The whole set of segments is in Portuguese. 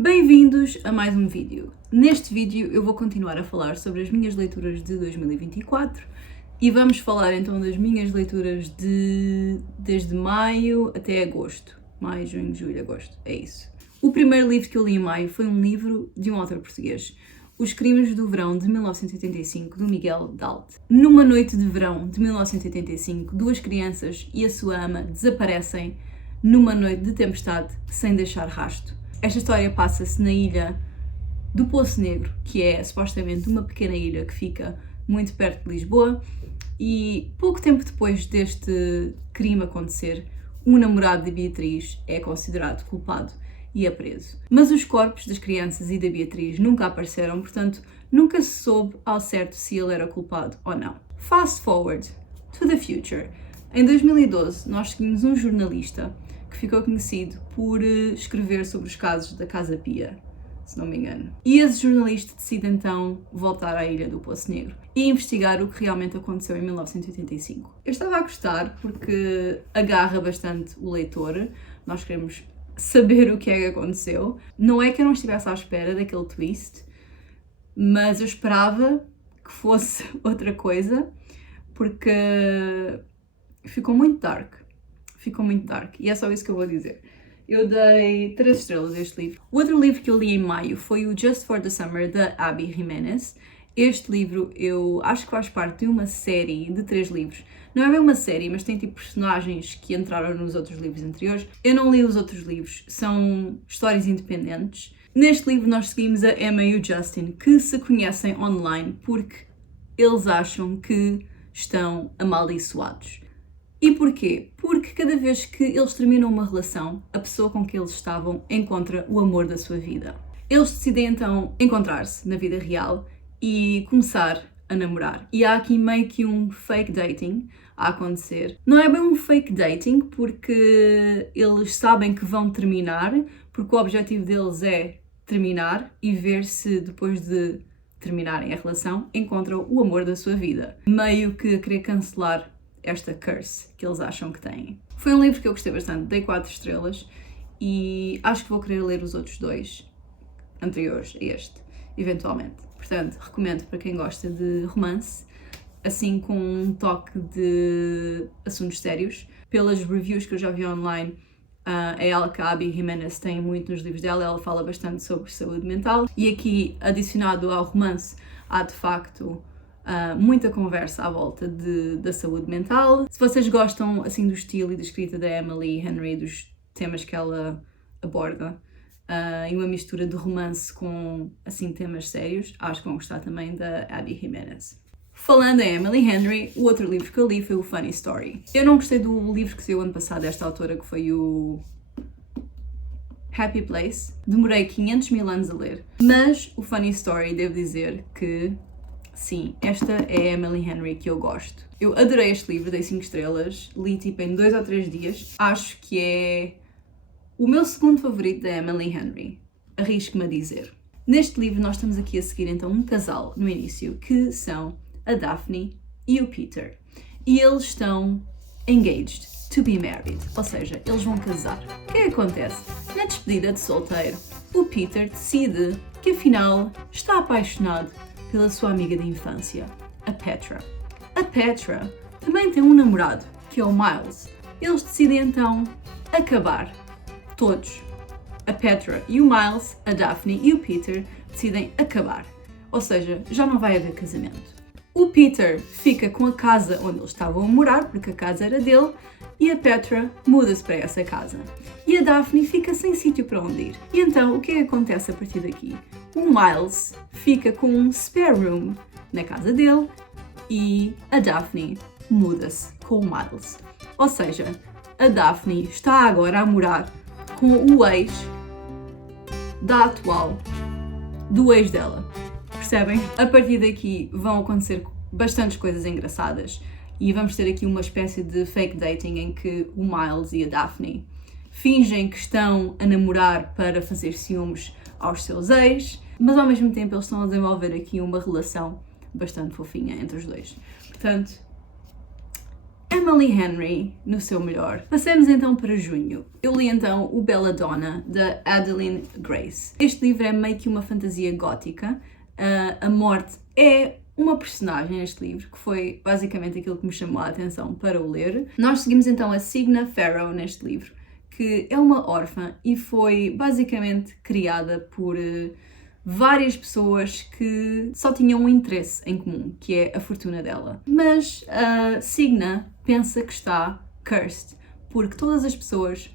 Bem-vindos a mais um vídeo. Neste vídeo eu vou continuar a falar sobre as minhas leituras de 2024 e vamos falar então das minhas leituras desde maio até agosto. Maio, junho, julho, agosto, é isso. O primeiro livro que eu li em maio foi um livro de um autor português, Os Crimes do Verão de 1985, do Miguel Dalt. Numa noite de verão de 1985, duas crianças e a sua ama desaparecem numa noite de tempestade sem deixar rasto. Esta história passa-se na ilha do Poço Negro, que é supostamente uma pequena ilha que fica muito perto de Lisboa, e pouco tempo depois deste crime acontecer, o namorado de Beatriz é considerado culpado e é preso. Mas os corpos das crianças e da Beatriz nunca apareceram, portanto nunca se soube ao certo se ele era culpado ou não. Fast forward to the future. Em 2012 nós seguimos um jornalista que ficou conhecido por escrever sobre os casos da Casa Pia, se não me engano. E esse jornalista decide então voltar à Ilha do Poço Negro e investigar o que realmente aconteceu em 1985. Eu estava a gostar porque agarra bastante o leitor, nós queremos saber o que é que aconteceu. Não é que eu não estivesse à espera daquele twist, mas eu esperava que fosse outra coisa, porque ficou muito dark. E é só isso que eu vou dizer. Eu dei 3 estrelas a este livro. O outro livro que eu li em maio foi o Just for the Summer, da Abby Jimenez. Este livro eu acho que faz parte de uma série de 3 livros. Não é bem uma série, mas tem tipo personagens que entraram nos outros livros anteriores. Eu não li os outros livros, são histórias independentes. Neste livro nós seguimos a Emma e o Justin, que se conhecem online porque eles acham que estão amaldiçoados. E porquê? Porque cada vez que eles terminam uma relação, a pessoa com que eles estavam encontra o amor da sua vida. Eles decidem então encontrar-se na vida real e começar a namorar. E há aqui meio que um fake dating a acontecer. Não é bem um fake dating porque eles sabem que vão terminar, porque o objetivo deles é terminar e ver se depois de terminarem a relação encontram o amor da sua vida. Meio que a querer cancelar esta curse que eles acham que têm. Foi um livro que eu gostei bastante, dei 4 estrelas e acho que vou querer ler os outros 2 anteriores a este, eventualmente. Portanto, recomendo para quem gosta de romance, assim com um toque de assuntos sérios. Pelas reviews que eu já vi online, é ela que a Abby Jimenez tem muito nos livros dela, ela fala bastante sobre saúde mental e aqui, adicionado ao romance, há de facto muita conversa à volta da saúde mental. Se vocês gostam assim do estilo e da escrita da Emily Henry, dos temas que ela aborda, e uma mistura de romance com assim temas sérios, acho que vão gostar também da Abby Jimenez. Falando em Emily Henry, o outro livro que eu li foi o Funny Story. Eu não gostei do livro que saiu ano passado desta autora, que foi o Happy Place. Demorei 500 mil anos a ler. Mas o Funny Story, devo dizer que sim, esta é a Emily Henry que eu gosto. Eu adorei este livro, dei 5 estrelas, li tipo em 2 ou 3 dias. Acho que é o meu segundo favorito da Emily Henry, arrisco-me a dizer. Neste livro nós estamos aqui a seguir então um casal no início, que são a Daphne e o Peter. E eles estão engaged to be married, ou seja, eles vão casar. O que é que acontece? Na despedida de solteiro, o Peter decide que afinal está apaixonado pela sua amiga de infância, a Petra. A Petra também tem um namorado, que é o Miles. Eles decidem então acabar. Todos. A Petra e o Miles, a Daphne e o Peter decidem acabar. Ou seja, já não vai haver casamento. O Peter fica com a casa onde eles estavam a morar, porque a casa era dele, e a Petra muda-se para essa casa. E a Daphne fica sem sítio para onde ir. E então, o que é que acontece a partir daqui? O Miles fica com um spare room na casa dele e a Daphne muda-se com o Miles. Ou seja, a Daphne está agora a morar com o ex da atual do ex dela. Percebem? A partir daqui vão acontecer bastantes coisas engraçadas e vamos ter aqui uma espécie de fake dating em que o Miles e a Daphne fingem que estão a namorar para fazer ciúmes aos seus ex, mas ao mesmo tempo eles estão a desenvolver aqui uma relação bastante fofinha entre os dois. Portanto, Emily Henry no seu melhor. Passemos então para junho. Eu li então o Belladonna, da Adeline Grace. Este livro é meio que uma fantasia gótica. A morte é uma personagem neste livro, que foi basicamente aquilo que me chamou a atenção para o ler. Nós seguimos então a Signa Farrow neste livro, que é uma órfã e foi basicamente criada por várias pessoas que só tinham um interesse em comum, que é a fortuna dela. Mas a Signa pensa que está cursed, porque todas as pessoas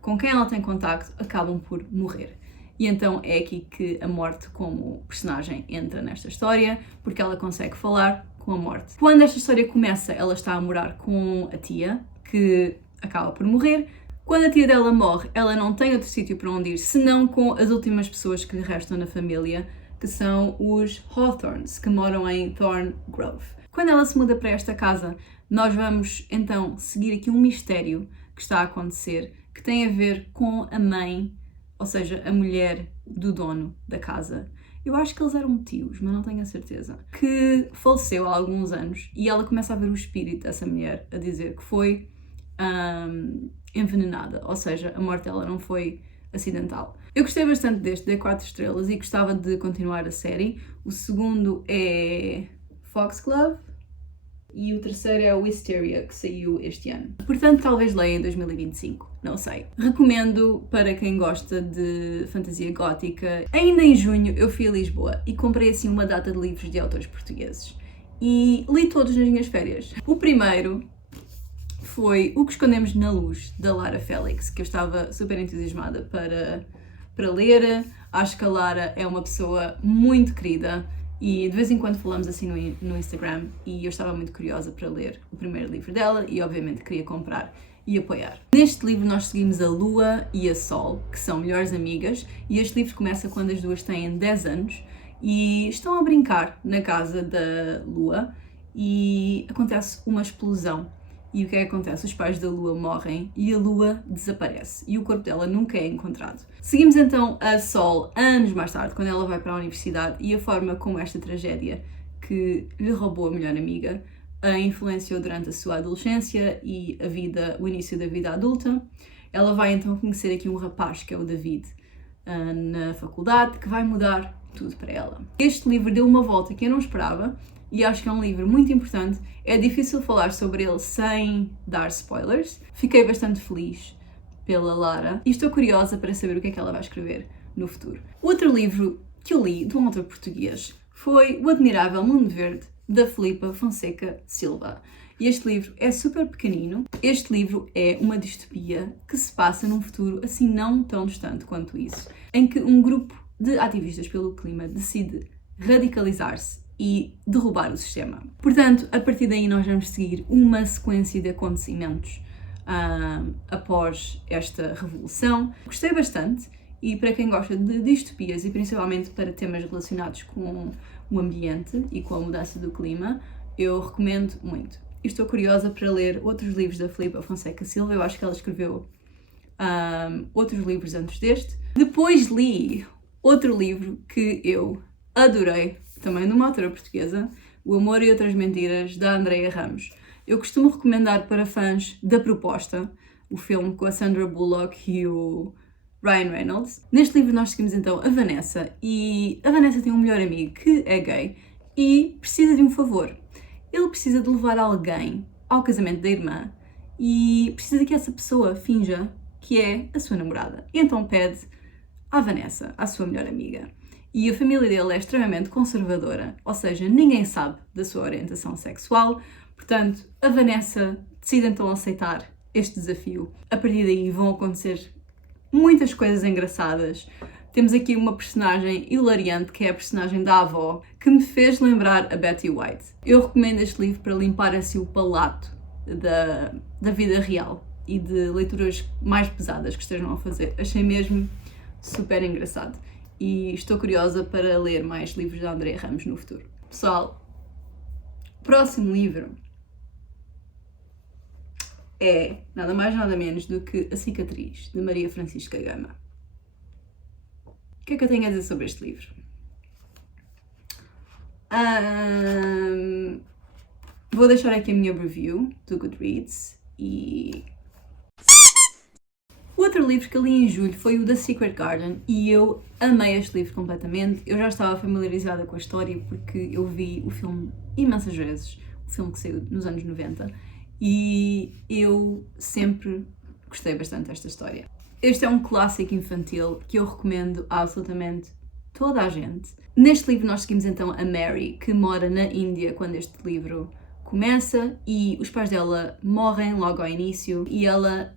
com quem ela tem contacto acabam por morrer. E então é aqui que a morte como personagem entra nesta história, porque ela consegue falar com a morte. Quando esta história começa, ela está a morar com a tia, que acaba por morrer. Quando a tia dela morre, ela não tem outro sítio para onde ir, senão com as últimas pessoas que lhe restam na família, que são os Hawthorns, que moram em Thorn Grove. Quando ela se muda para esta casa, nós vamos então seguir aqui um mistério que está a acontecer, que tem a ver com a mãe, ou seja, a mulher do dono da casa. Eu acho que eles eram tios, mas não tenho a certeza. Que faleceu há alguns anos e ela começa a ver o espírito dessa mulher a dizer que foi envenenada, ou seja, a morte dela não foi acidental. Eu gostei bastante deste, dei 4 estrelas e gostava de continuar a série. O segundo é Foxglove e o terceiro é o Wisteria, que saiu este ano. Portanto, talvez leia em 2025, não sei. Recomendo para quem gosta de fantasia gótica. Ainda em junho eu fui a Lisboa e comprei assim uma data de livros de autores portugueses. E li todos nas minhas férias. O primeiro foi O que Escondemos na Luz, da Lara Félix, que eu estava super entusiasmada para ler. Acho que a Lara é uma pessoa muito querida e de vez em quando falamos assim no Instagram e eu estava muito curiosa para ler o primeiro livro dela e obviamente queria comprar e apoiar. Neste livro nós seguimos a Lua e a Sol, que são melhores amigas, e este livro começa quando as duas têm 10 anos e estão a brincar na casa da Lua e acontece uma explosão. E o que é que acontece? Os pais da Lua morrem e a Lua desaparece e o corpo dela nunca é encontrado. Seguimos então a Sol anos mais tarde, quando ela vai para a universidade, e a forma como esta tragédia que lhe roubou a melhor amiga a influenciou durante a sua adolescência e o início da vida adulta. Ela vai então conhecer aqui um rapaz, que é o David, na faculdade, que vai mudar tudo para ela. Este livro deu uma volta que eu não esperava e acho que é um livro muito importante. É difícil falar sobre ele sem dar spoilers. Fiquei bastante feliz pela Lara e estou curiosa para saber o que é que ela vai escrever no futuro. Outro livro que eu li de um autor português foi O Admirável Mundo Verde, da Filipa Fonseca Silva. E este livro é super pequenino. Este livro é uma distopia que se passa num futuro assim não tão distante quanto isso, em que um grupo de ativistas pelo clima decide radicalizar-se e derrubar o sistema. Portanto, a partir daí nós vamos seguir uma sequência de acontecimentos após esta revolução. Gostei bastante e para quem gosta de distopias e principalmente para temas relacionados com o ambiente e com a mudança do clima, eu recomendo muito. E estou curiosa para ler outros livros da Filipa Fonseca Silva. Eu acho que ela escreveu outros livros antes deste. Depois li outro livro que eu adorei, também de uma autora portuguesa, O Amor e Outras Mentiras, da Andreia Ramos. Eu costumo recomendar para fãs da Proposta, o filme com a Sandra Bullock e o Ryan Reynolds. Neste livro nós seguimos então a Vanessa, e a Vanessa tem um melhor amigo que é gay e precisa de um favor. Ele precisa de levar alguém ao casamento da irmã e precisa que essa pessoa finja que é a sua namorada. E então pede à Vanessa, à sua melhor amiga. E a família dele é extremamente conservadora, ou seja, ninguém sabe da sua orientação sexual. Portanto, a Vanessa decide então aceitar este desafio. A partir daí vão acontecer muitas coisas engraçadas. Temos aqui uma personagem hilariante, que é a personagem da avó, que me fez lembrar a Betty White. Eu recomendo este livro para limpar assim o palato da vida real e de leituras mais pesadas que estejam a fazer. Achei mesmo super engraçado e estou curiosa para ler mais livros da Andreia Ramos no futuro. Pessoal, o próximo livro é nada mais nada menos do que A Cicatriz, de Maria Francisca Gama. O que é que eu tenho a dizer sobre este livro? Vou deixar aqui a minha review do Goodreads e... O outro livro que eu li em julho foi o The Secret Garden e eu amei este livro completamente. Eu já estava familiarizada com a história porque eu vi o filme imensas vezes, o filme que saiu nos anos 90, e eu sempre gostei bastante desta história. Este é um clássico infantil que eu recomendo a absolutamente toda a gente. Neste livro nós seguimos então a Mary, que mora na Índia quando este livro começa, e os pais dela morrem logo ao início e ela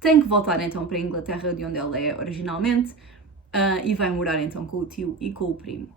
tem que voltar então para a Inglaterra, de onde ela é originalmente, e vai morar então com o tio e com o primo.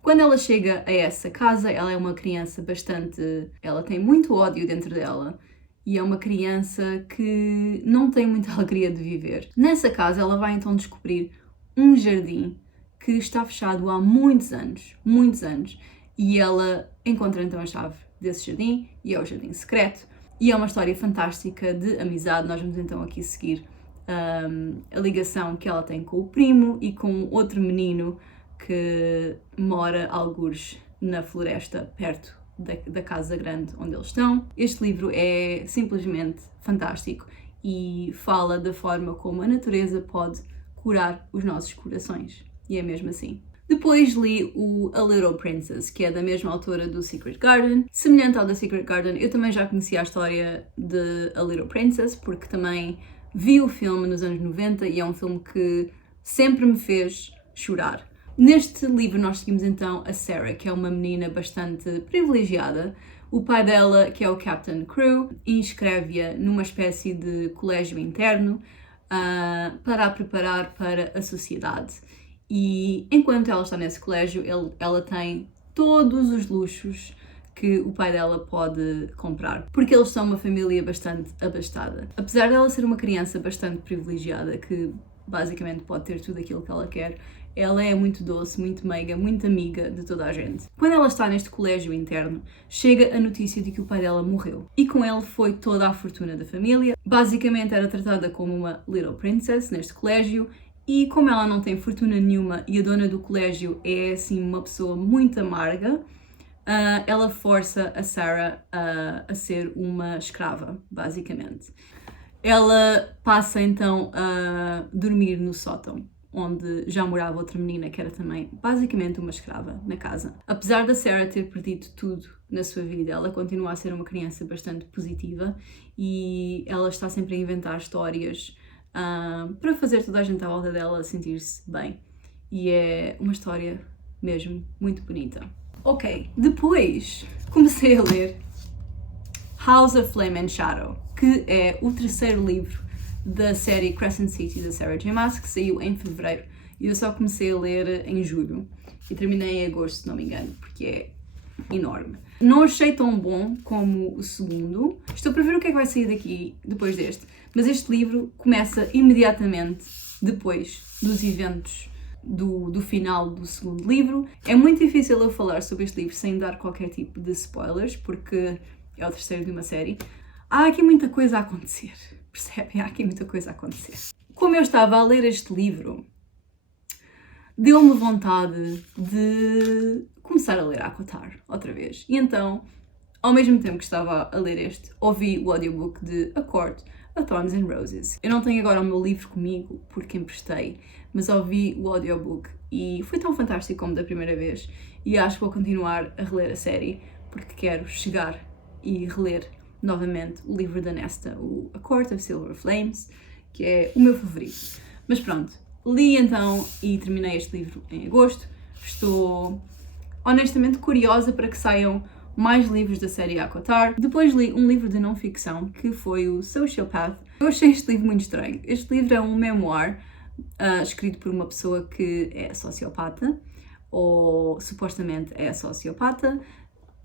Quando ela chega a essa casa, ela é uma criança bastante... Ela tem muito ódio dentro dela e é uma criança que não tem muita alegria de viver. Nessa casa ela vai então descobrir um jardim que está fechado há muitos anos, e ela encontra então a chave desse jardim, e é o jardim secreto, e é uma história fantástica de amizade. Nós vamos então aqui seguir a ligação que ela tem com o primo e com outro menino que mora algures na floresta perto da casa grande onde eles estão. Este livro é simplesmente fantástico e fala da forma como a natureza pode curar os nossos corações. E é mesmo assim. Depois li o A Little Princess, que é da mesma autora do Secret Garden. Semelhante ao da Secret Garden, eu também já conhecia a história de A Little Princess, porque também vi o filme nos anos 90 e é um filme que sempre me fez chorar. Neste livro nós seguimos então a Sarah, que é uma menina bastante privilegiada. O pai dela, que é o Captain Crew, inscreve-a numa espécie de colégio interno para a preparar para a sociedade. E enquanto ela está nesse colégio, ela tem todos os luxos que o pai dela pode comprar, porque eles são uma família bastante abastada. Apesar dela ser uma criança bastante privilegiada, que basicamente pode ter tudo aquilo que ela quer, ela é muito doce, muito meiga, muito amiga de toda a gente. Quando ela está neste colégio interno, chega a notícia de que o pai dela morreu. E com ele foi toda a fortuna da família. Basicamente era tratada como uma Little Princess neste colégio, e como ela não tem fortuna nenhuma e a dona do colégio é assim uma pessoa muito amarga, ela força a Sarah a ser uma escrava, basicamente. Ela passa então a dormir no sótão, onde já morava outra menina que era também basicamente uma escrava na casa. Apesar da Sarah ter perdido tudo na sua vida, ela continua a ser uma criança bastante positiva e ela está sempre a inventar histórias para fazer toda a gente à volta dela sentir-se bem. E é uma história mesmo muito bonita. Ok, depois comecei a ler House of Flame and Shadow, que é o terceiro livro da série Crescent City da Sarah J. Maas, que saiu em fevereiro, e eu só comecei a ler em julho e terminei em agosto, se não me engano, porque é enorme. Não achei tão bom como o segundo. Estou para ver o que é que vai sair daqui depois deste, mas este livro começa imediatamente depois dos eventos do final do segundo livro. É muito difícil eu falar sobre este livro sem dar qualquer tipo de spoilers, porque é o terceiro de uma série. Há aqui muita coisa a acontecer, percebem? Há aqui muita coisa a acontecer. Como eu estava a ler este livro, deu-me vontade de começar a ler ACOTAR outra vez. E então, ao mesmo tempo que estava a ler este, ouvi o audiobook de A Court of Thorns and Roses. Eu não tenho agora o meu livro comigo, porque emprestei, mas ouvi o audiobook e foi tão fantástico como da primeira vez. E acho que vou continuar a reler a série, porque quero chegar e reler novamente o livro da Nesta, o A Court of Silver Flames, que é o meu favorito. Mas pronto, li então e terminei este livro em agosto. Estou honestamente curiosa para que saiam mais livros da série ACOTAR. Depois li um livro de não-ficção, que foi o Sociopath. Eu achei este livro muito estranho. Este livro é um memoir escrito por uma pessoa que é sociopata, ou supostamente é sociopata.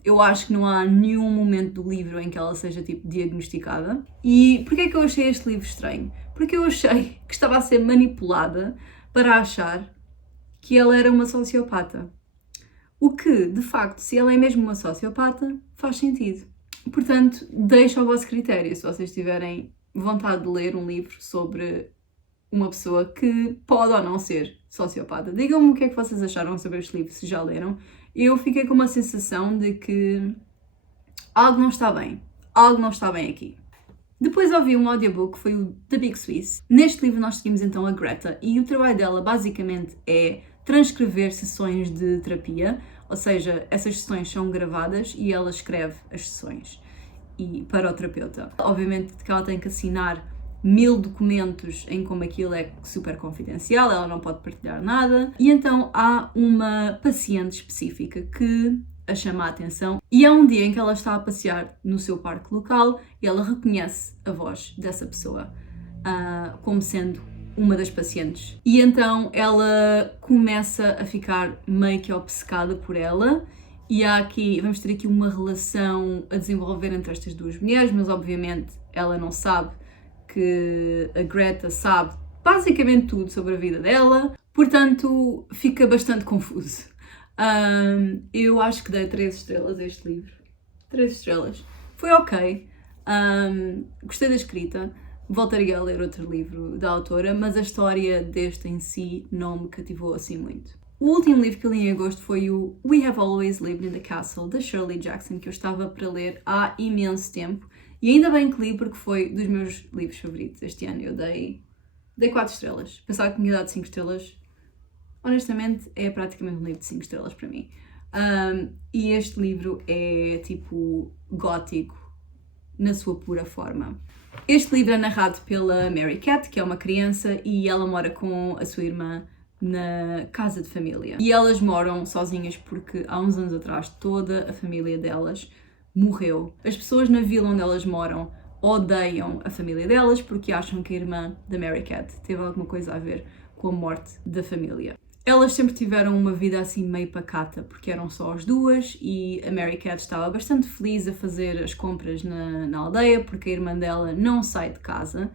Eu acho que não há nenhum momento do livro em que ela seja, tipo, diagnosticada. E porquê é que eu achei este livro estranho? Porque eu achei que estava a ser manipulada para achar que ela era uma sociopata. O que, de facto, se ela é mesmo uma sociopata, faz sentido. Portanto, deixo ao vosso critério, se vocês tiverem vontade de ler um livro sobre uma pessoa que pode ou não ser sociopata. Digam-me o que é que vocês acharam sobre este livro, se já leram. Eu fiquei com uma sensação de que algo não está bem. Algo não está bem aqui. Depois ouvi um audiobook, que foi o The Big Swiss. Neste livro nós seguimos então a Greta e o trabalho dela basicamente é transcrever sessões de terapia, ou seja, essas sessões são gravadas e ela escreve as sessões para o terapeuta. Obviamente que ela tem que assinar 1000 documentos em como aquilo é super confidencial, ela não pode partilhar nada. E então há uma paciente específica que a chama a atenção e há um dia em que ela está a passear no seu parque local e ela reconhece a voz dessa pessoa como sendo uma das pacientes. E então ela começa a ficar meio que obcecada por ela e vamos ter aqui uma relação a desenvolver entre estas duas mulheres, mas obviamente ela não sabe que a Greta sabe basicamente tudo sobre a vida dela, portanto fica bastante confuso. Eu acho que dei 3 estrelas a este livro. 3 estrelas. Foi ok. Gostei da escrita. Voltaria a ler outro livro da autora, mas a história deste em si não me cativou assim muito. O último livro que eu li em agosto foi o We Have Always Lived in the Castle, da Shirley Jackson, que eu estava para ler há imenso tempo. E ainda bem que li, porque foi dos meus livros favoritos este ano. Eu dei 4 estrelas. Pensava que tinha dado 5 estrelas. Honestamente, é praticamente um livro de 5 estrelas para mim. E este livro é tipo gótico na sua pura forma. Este livro é narrado pela Mary Cat, que é uma criança, e ela mora com a sua irmã na casa de família. E elas moram sozinhas porque há uns anos atrás toda a família delas morreu. As pessoas na vila onde elas moram odeiam a família delas porque acham que a irmã da Mary Cat teve alguma coisa a ver com a morte da família. Elas sempre tiveram uma vida assim meio pacata, porque eram só as duas e a Mary Cat estava bastante feliz a fazer as compras na aldeia, porque a irmã dela não sai de casa,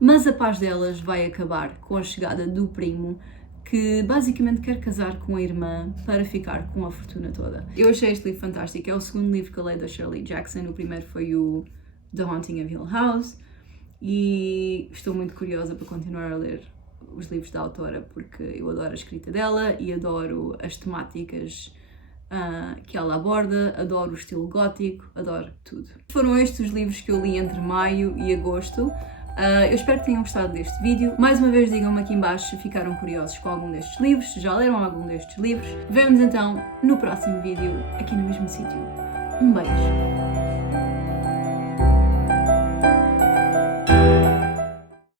mas a paz delas vai acabar com a chegada do primo, que basicamente quer casar com a irmã para ficar com a fortuna toda. Eu achei este livro fantástico, é o segundo livro que eu leio da Shirley Jackson, o primeiro foi o The Haunting of Hill House, e estou muito curiosa para continuar a ler os livros da autora, porque eu adoro a escrita dela e adoro as temáticas que ela aborda, adoro o estilo gótico, adoro tudo. Foram estes os livros que eu li entre maio e agosto. Eu espero que tenham gostado deste vídeo. Mais uma vez digam-me aqui em baixo se ficaram curiosos com algum destes livros, se já leram algum destes livros. Vemo-nos então no próximo vídeo, aqui no mesmo sítio. Um beijo!